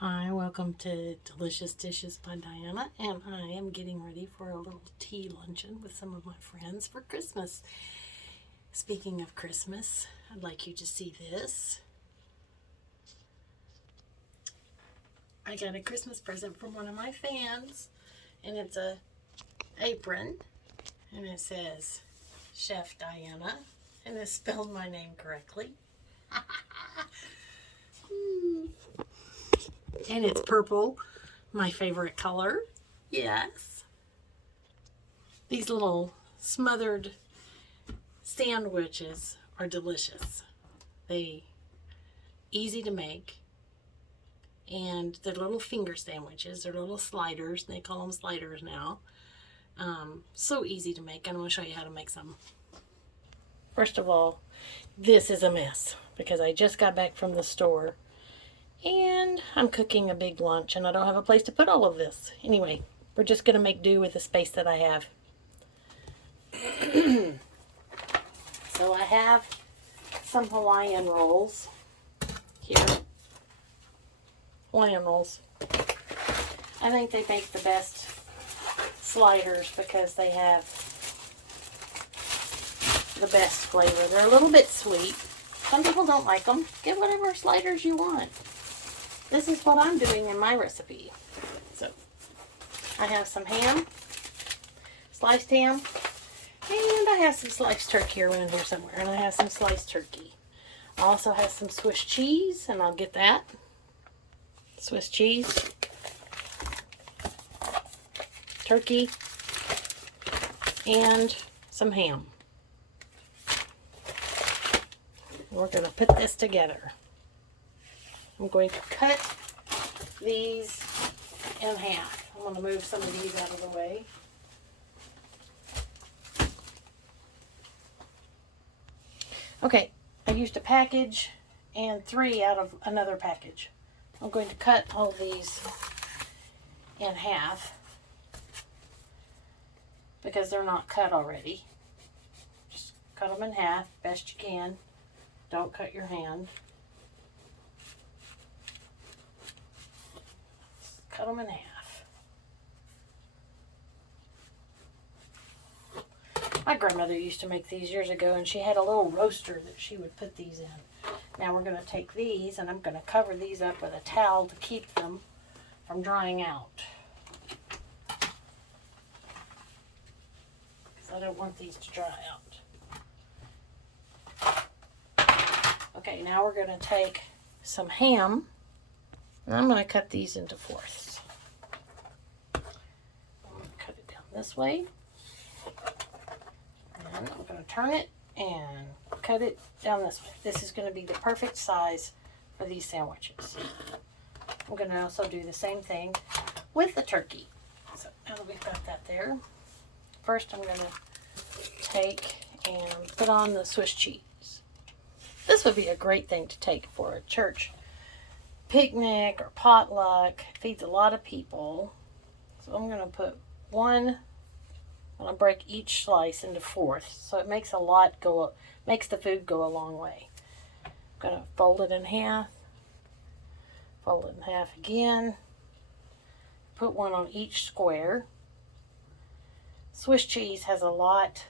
Hi, welcome to Delicious Dishes by Diana, and I am getting ready for a little tea luncheon with some of my friends for Christmas. Speaking of Christmas, I'd like you to see this. I got a Christmas present from one of my fans, and it's a apron, and it says Chef Diana, and it's spelled my name correctly. And it's purple, my favorite color. Yes. These little smothered sandwiches are delicious. They easy to make, and they're little finger sandwiches. They're little sliders. They call them sliders now. So easy to make. I'm going to show you how to make some. First of all, this is a mess because I just got back from the store. And I'm cooking a big lunch and I don't have a place to put all of this. Anyway, we're just going to make do with the space that I have. So I have some Hawaiian rolls here. Hawaiian rolls. I think they make the best sliders because they have the best flavor. They're a little bit sweet. Some people don't like them. Get whatever sliders you want. This is what I'm doing in my recipe. So, I have some ham, sliced ham, and I have some sliced turkey around here somewhere, and I have some sliced turkey. I also have some Swiss cheese, and I'll get that. Swiss cheese, turkey, and some ham. We're going to put this together. I'm going to cut these in half. I'm going to move some of these out of the way. Okay, I used a package and 3 out of another package. I'm going to cut all these in half because they're not cut already. Just cut them in half best you can. Don't cut your hand. Cut them in half. My grandmother used to make these years ago, and she had a little roaster that she would put these in. Now we're going to take these, and I'm going to cover these up with a towel to keep them from drying out. Because I don't want these to dry out. Okay, now we're going to take some ham, and I'm going to cut these into fourths. This way, and I'm going to turn it and cut it down this way. This is going to be the perfect size for these sandwiches. I'm going to also do the same thing with the turkey. So now that we've got that there, first I'm going to take and put on the Swiss cheese. This would be a great thing to take for a church picnic or potluck. It feeds a lot of people. So I'm going to put one. I'm going to break each slice into fourths, so it makes makes the food go a long way. I'm going to fold it in half, fold it in half again, put one on each square. Swiss cheese has a lot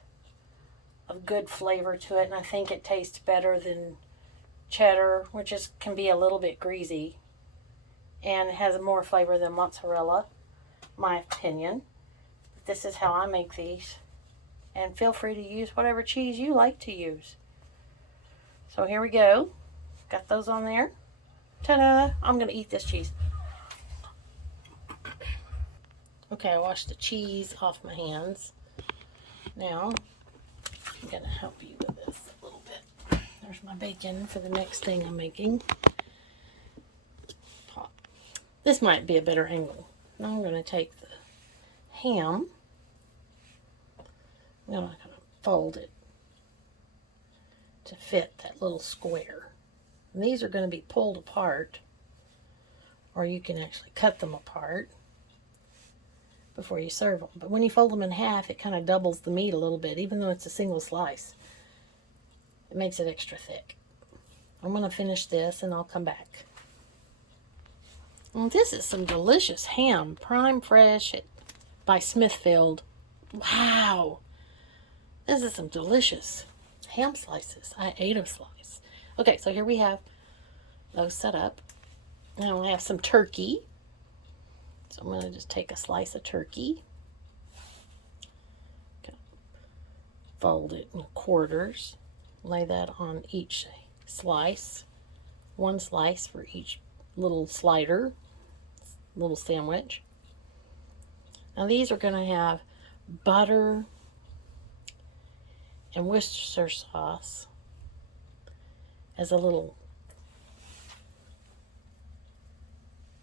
of good flavor to it, and I think it tastes better than cheddar, which can be a little bit greasy, and it has more flavor than mozzarella, my opinion. This is how I make these, and feel free to use whatever cheese you like to use. So here we go. Got those on there. Ta-da! I'm going to eat this cheese. Okay, I washed the cheese off my hands. Now, I'm going to help you with this a little bit. There's my bacon for the next thing I'm making. This might be a better angle. Now I'm going to take the ham. I'm going to fold it to fit that little square. And these are going to be pulled apart, or you can actually cut them apart before you serve them. But when you fold them in half, it kind of doubles the meat a little bit, even though it's a single slice. It makes it extra thick. I'm going to finish this and I'll come back. Well, this is some delicious ham, prime fresh by Smithfield. Wow. This is some delicious ham slices. I ate a slice. Okay, so here we have those set up. Now I have some turkey. So I'm going to just take a slice of turkey. Fold it in quarters. Lay that on each slice. One slice for each little slider, little sandwich. Now these are going to have butter and Worcestershire sauce as a little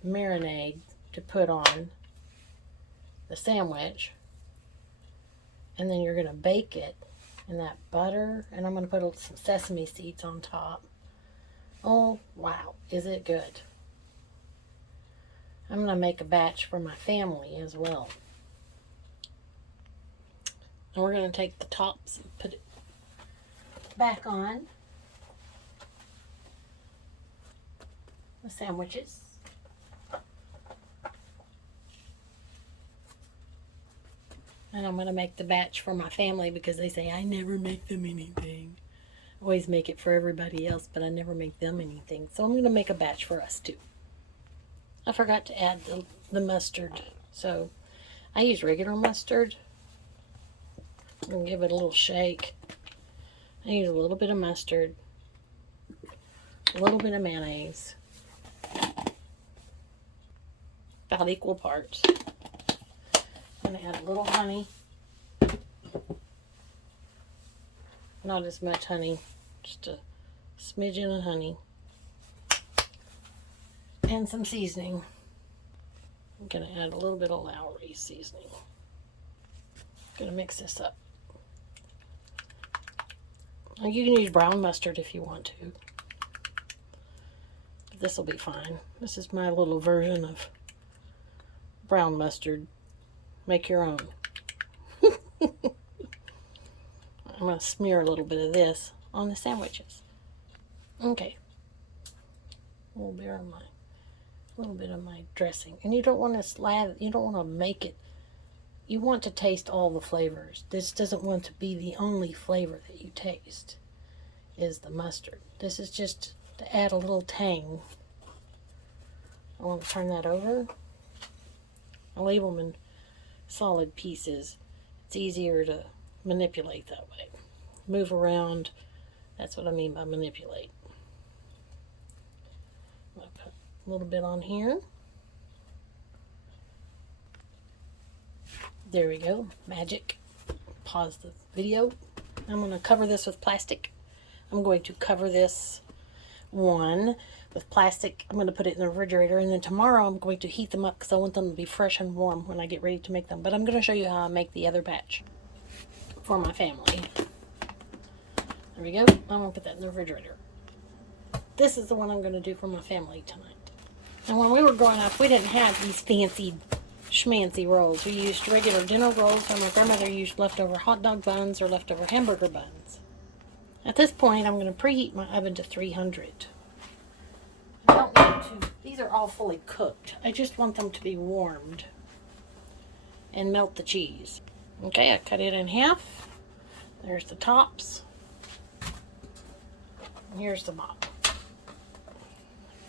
marinade to put on the sandwich. And then you're going to bake it in that butter. And I'm going to put some sesame seeds on top. Oh, wow. Is it good? I'm going to make a batch for my family as well. And we're going to take the tops and put it back on the sandwiches. And I'm going to make the batch for my family because they say I never make them anything. I always make it for everybody else, but I never make them anything. So I'm going to make a batch for us too. I forgot to add the mustard. So I use regular mustard. And give it a little shake. I use a little bit of mustard. A little bit of mayonnaise. About equal parts. I'm going to add a little honey. Not as much honey. Just a smidgen of honey. And some seasoning. I'm going to add a little bit of Lowry seasoning. I'm going to mix this up. Now you can use brown mustard if you want to. But this will be fine. This is my little version of brown mustard. Make your own. I'm going to smear a little bit of this on the sandwiches. Okay. A little bit of my dressing. And you don't want to you don't want to make it. You want to taste all the flavors. This doesn't want to be the only flavor that you taste, is the mustard. This is just to add a little tang. I want to turn that over. I leave them in solid pieces. It's easier to manipulate that way. Move around. That's what I mean by manipulate. I'm going to put a little bit on here. There we go. Magic. Pause the video. I'm going to cover this with plastic. I'm going to cover this one with plastic. I'm going to put it in the refrigerator, and then tomorrow I'm going to heat them up because I want them to be fresh and warm when I get ready to make them. But I'm going to show you how I make the other batch for my family. There we go. I'm going to put that in the refrigerator. This is the one I'm going to do for my family tonight. And when we were growing up, we didn't have these fancy schmancy rolls. We used regular dinner rolls, and my grandmother used leftover hot dog buns or leftover hamburger buns. At this point, I'm going to preheat my oven to 300. I don't want to, these are all fully cooked. I just want them to be warmed and melt the cheese. Okay, I cut it in half. There's the tops. And here's the bottom.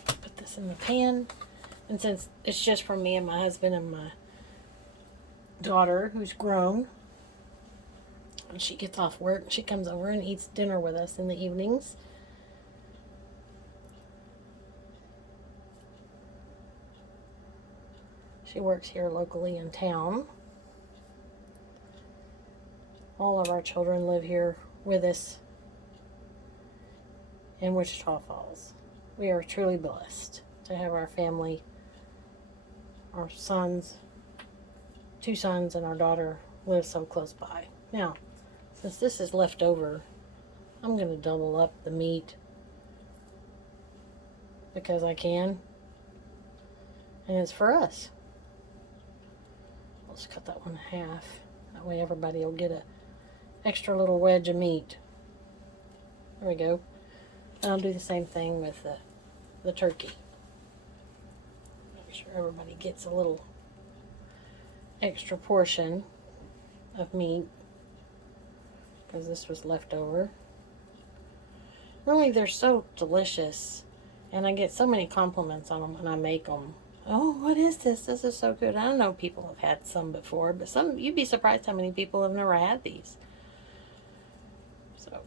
Put this in the pan. And since it's just for me and my husband and my daughter, who's grown, and she gets off work, she comes over and eats dinner with us in the evenings. She works here locally in town. All of our children live here with us in Wichita Falls. We are truly blessed to have our family, our sons, 2 sons and our daughter live so close by. Now, since this is left over, I'm going to double up the meat because I can, and it's for us. Let's cut that one in half. That way everybody will get a extra little wedge of meat. There we go. And I'll do the same thing with the turkey. sure everybody gets a little extra portion of meat, because this was left over. Really, they're so delicious, and I get so many compliments on them when I make them. Oh, what is this? This is so good. I know people have had some before, but some, you'd be surprised how many people have never had these. So,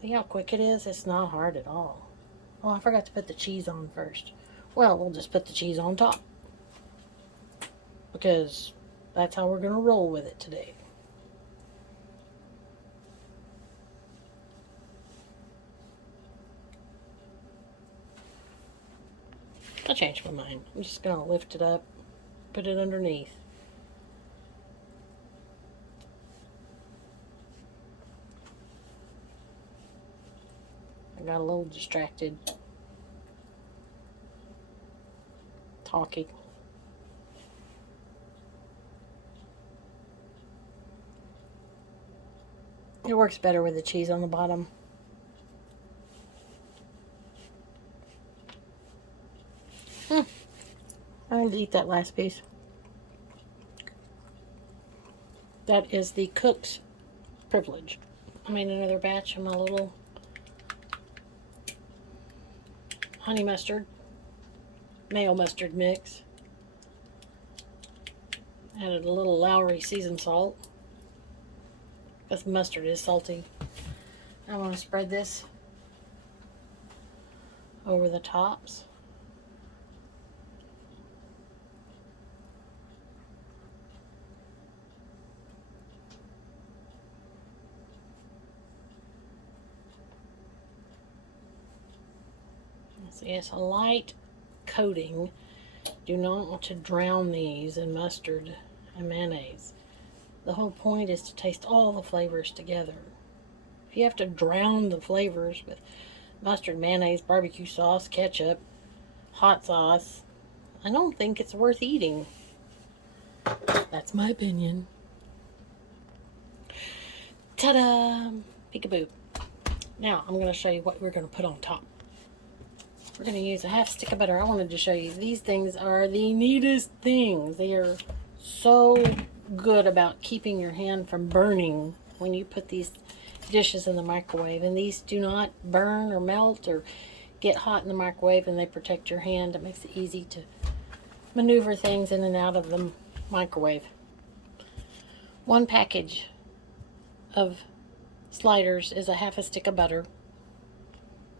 see how quick it is? It's not hard at all. Oh, I forgot to put the cheese on first. Well, we'll just put the cheese on top, because that's how we're going to roll with it today. I changed my mind. I'm just going to lift it up, put it underneath. I got a little distracted talking. It works better with the cheese on the bottom. I need to eat that last piece. That is the cook's privilege. I made another batch of my little honey mustard, mayo mustard mix. Added a little Lowry seasoned salt, because mustard is salty. I want to spread this over the tops. See, it's a light coating. Do not want to drown these in mustard and mayonnaise. The whole point is to taste all the flavors together. If you have to drown the flavors with mustard, mayonnaise, barbecue sauce, ketchup, hot sauce, I don't think it's worth eating. That's my opinion. Ta-da! Peekaboo. Now, I'm going to show you what we're going to put on top. We're going to use a half stick of butter. I wanted to show you. These things are the neatest things. They are so good about keeping your hand from burning when you put these dishes in the microwave. And these do not burn or melt or get hot in the microwave, and they protect your hand. It makes it easy to maneuver things in and out of the microwave. One package of sliders is a half a stick of butter.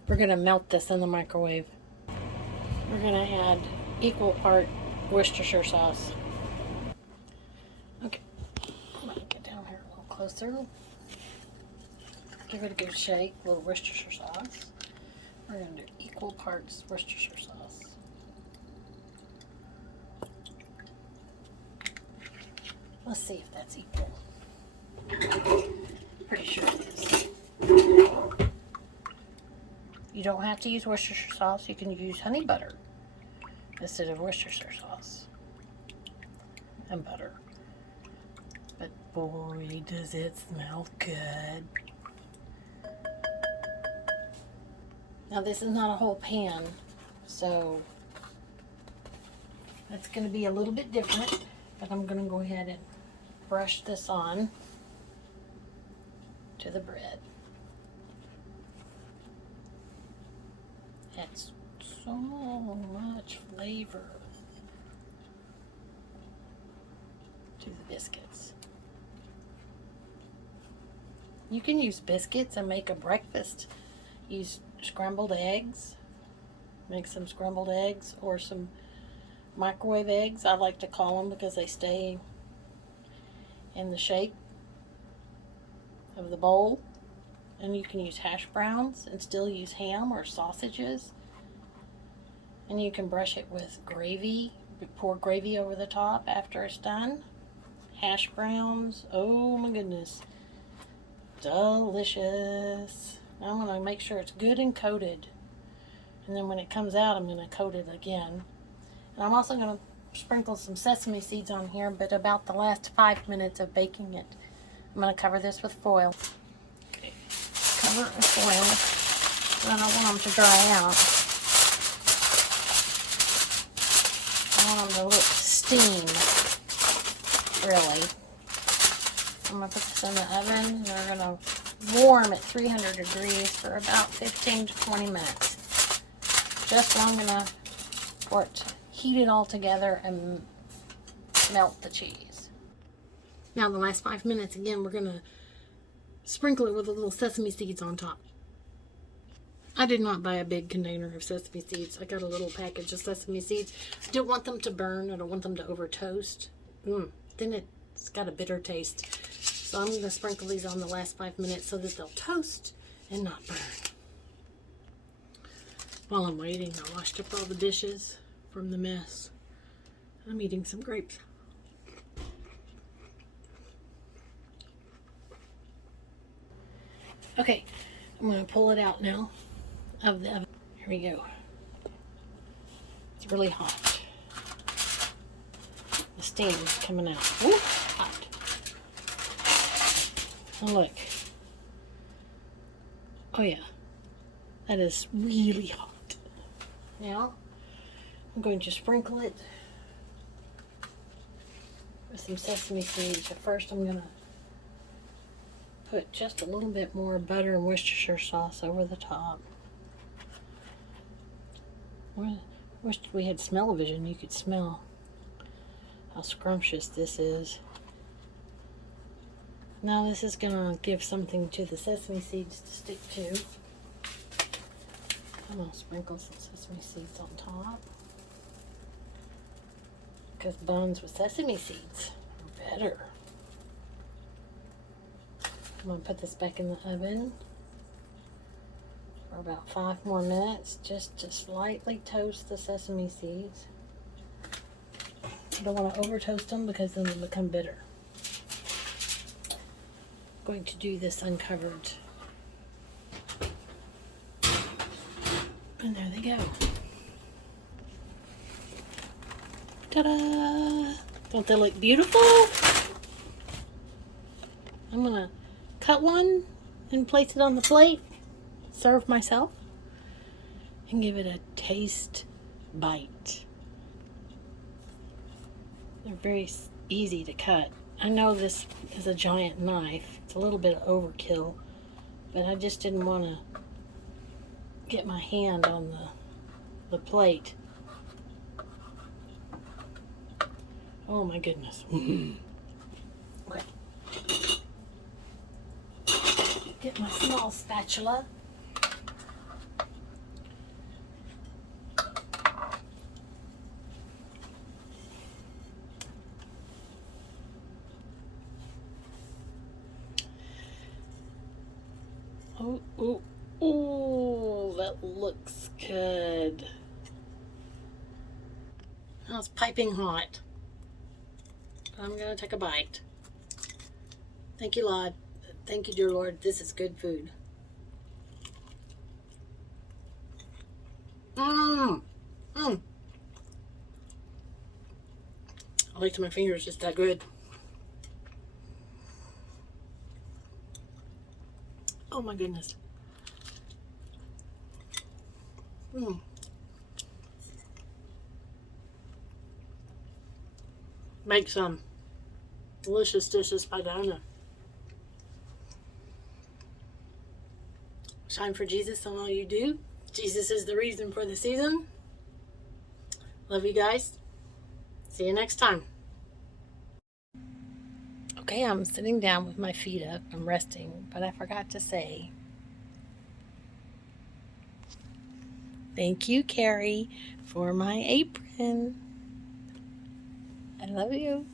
We're going to melt this in the microwave. We're going to add equal part Worcestershire sauce. Okay, I'm going to get down here a little closer. Give it a good shake, a little Worcestershire sauce. We're going to do equal parts Worcestershire sauce. Let's see if that's equal. Pretty sure it is. You don't have to use Worcestershire sauce. You can use honey butter instead of Worcestershire sauce and butter. But boy, does it smell good. Now this is not a whole pan, so that's going to be a little bit different, but I'm going to go ahead and brush this on to the bread. Adds so much flavor to the biscuits. You can use biscuits and make a breakfast. Use scrambled eggs. Make some scrambled eggs or some microwave eggs, I like to call them, because they stay in the shape of the bowl. And you can use hash browns and still use ham or sausages. And you can brush it with gravy, pour gravy over the top after it's done. Hash browns, oh my goodness, delicious. Now I'm going to make sure it's good and coated. And then when it comes out, I'm going to coat it again. And I'm also going to sprinkle some sesame seeds on here, but about the last 5 minutes of baking it. I'm going to cover this with foil. Okay. Cover it with foil. I don't want them to dry out. steam, really. I'm going to put this in the oven. We're going to warm at 300 degrees for about 15 to 20 minutes. Just long enough for it to heat it all together and melt the cheese. Now the last 5 minutes, again, we're going to sprinkle it with a little sesame seeds on top. I did not buy a big container of sesame seeds. I got a little package of sesame seeds. I don't want them to burn. I don't want them to over toast. Then it's got a bitter taste. So I'm going to sprinkle these on the last 5 minutes so that they'll toast and not burn. While I'm waiting, I washed up all the dishes from the mess. I'm eating some grapes. Okay, I'm going to pull it out now of the oven. Here we go. It's really hot. The steam is coming out. Ooh, hot. Oh, look. Oh, yeah. That is really hot. Now, I'm going to sprinkle it with some sesame seeds. But first, I'm going to put just a little bit more butter and Worcestershire sauce over the top. Wish we had smell-o-vision. You could smell how scrumptious this is. Now this is going to give something to the sesame seeds to stick to. I'm going to sprinkle some sesame seeds on top. Because buns with sesame seeds are better. I'm going to put this back in the oven for about 5 more minutes just to slightly toast the sesame seeds. I don't want to over toast them because then they'll become bitter. I'm going to do this uncovered. And there they go. Ta-da! Don't they look beautiful? I'm going to cut one and place it on the plate. Serve myself. And give it a taste bite. They're very easy to cut. I know this is a giant knife. It's a little bit overkill. But I just didn't want to get my hand on the plate. Oh my goodness. Okay. Get my small spatula. Oh, that looks good. Now it's piping hot. I'm going to take a bite. Thank you, Lord. Thank you, dear Lord. This is good food. I licked my fingers. It's that good. Oh my goodness. Make some delicious dishes by Dianna. Shine for Jesus on all you do. Jesus is the reason for the season. Love you guys. See you next time. Okay, I'm sitting down with my feet up. I'm resting, but I forgot to say thank you, Carrie, for my apron. I love you.